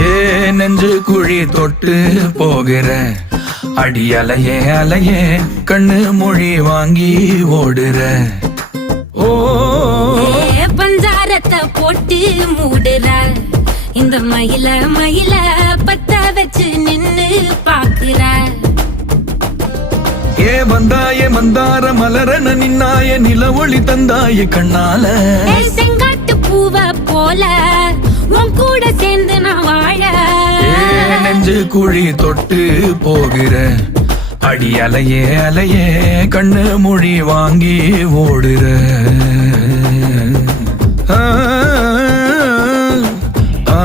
ஏ நெஞ்சு குழி தொட்டு போகிற அடி அலையே அலையே கண்ணு மொழி வாங்கி ஓடுற. ஓ பஞ்சாரத்தை போட்டு மூடுற இந்த மயில மயில பத்த வச்சு நின்னு பாக்குற. ஏ வந்தாய மந்தார மலரன நின்னாய நில ஒளி தந்தாய கண்ணால. செங்காட்டு பூவ போல உன் கூட சேர்ந்து நான் வாழ. நெஞ்சு குழி தொட்டு போகிற அடி அலையே அலையே கண்ணு மொழி வாங்கி ஓடுற. ஆ ஆ